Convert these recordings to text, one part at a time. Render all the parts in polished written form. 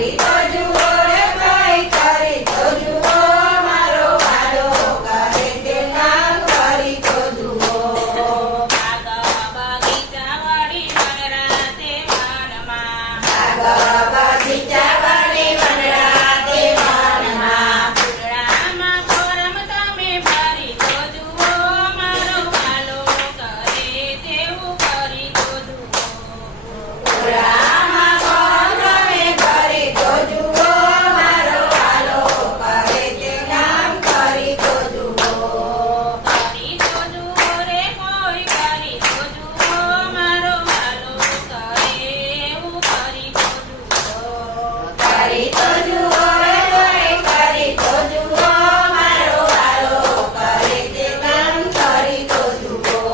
કરી તો જુઓ રે ભાઈ કરી તો જુઓ મારો વાલો કરે તે કામ કરી તો જુઓ બગીચા વાળી વનરાતે વનમાં બગીચા વાળી વનરાતે વનમાં ફૂલડામાં કોરમ તમે ભરી તો જુઓ મારો વાલો કરે તેવું કરી તો જુઓ ફૂલડામાં કોણ તમે કરી તો જુઓ મારો વાલો કરે તે કામ કરી તો જુઓ કરી તો જુઓ રે કોઈ કરી તો જુઓ મારો વાલો કરે એવું કરી તો જુઓ કરી તો જુઓ રે ભાઈ કરી તો જુઓ મારો વાલો કરે તે કામ કરી તો જુઓ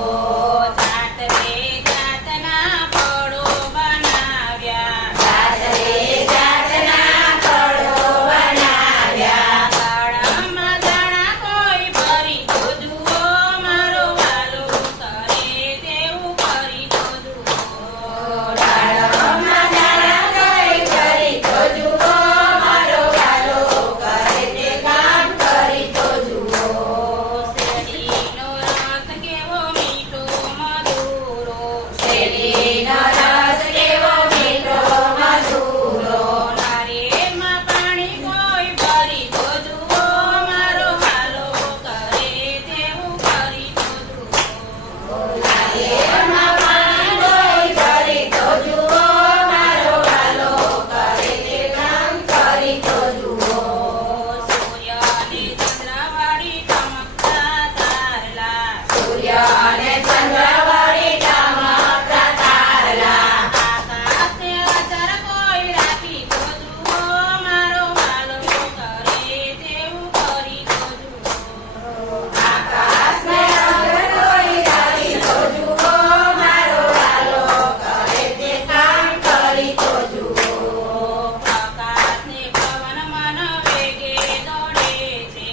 જાત રે જાતના ફળો બનાવ્યા જાતરે જાતના ફળો બનાવ્યા દાડામાં દાણા કોઈ ભરી તો જુઓ મારો વાલો કરે તેવું કરી તો જુઓ ડાળમાં દાણા કઈ કરી તો જુઓ મારો વાલો કરે તે કામ કરી તો જુઓ શેરડીનો રસ કેવો મીઠો મધુરો શેરડીનો રસ કેવો મીઠો મધુરો નારિયેળમાં પાણી કોઈ ભરી તો જુઓ મારો વાલો કરે તેવું કરી તો જુઓ નારિયેળમાં પાણી કોઈ કરી તો જુઓ મારો વાલો કરે તે કામ કરી તો જુઓ સૂર્ય અને ચંદ્રવાળી ચમકતા તારલા સૂર્ય અને ચંદ્રવાળી ચમકતા તારલા આકાશે અસર કોઈ રાખી તો જુઓ મારો વાલો કરે તેવું કરી તો જુઓ આકાશને અગર કોઈ રાખી તો જુઓ મારો વાલો કરે તે કામ કરી તો જુઓ આકાશને પવન મન વેગે દોડે છે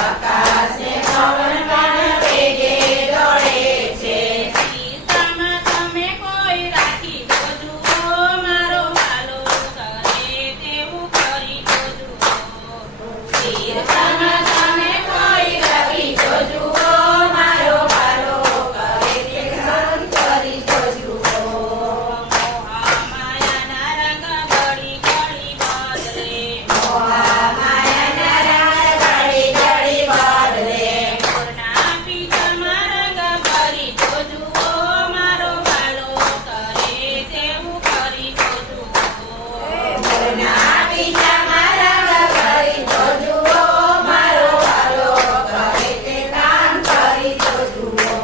આકાશને પવન મન વેગે દોડે છે સીતામાં તમે કોઈ રાખી તો જુઓ મારો વાલો કરે તેવું કરી તો જુઓ તીર્થમાં તમે કોઈ રાખી તો જુઓ મારો વાલો કરે તે કામ કરી તો જુઓ મોહમાયાના રંગ ઘડી ઘડી બદલે માયાના રંગ ઘડી ઘડી બદલે મોરના પીછામાં રંગ ભરી તો જુઓ મારો વાલો કરે તેવું કરી તો જુઓ મોરના પીછામાં રંગ કરી તો જુઓ મારો વાલો કરે તે કામ કરી તો જુઓ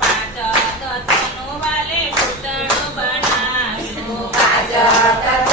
પાંચ તત્વનું વાલે પૂતળું બનાવ્યું કાજળ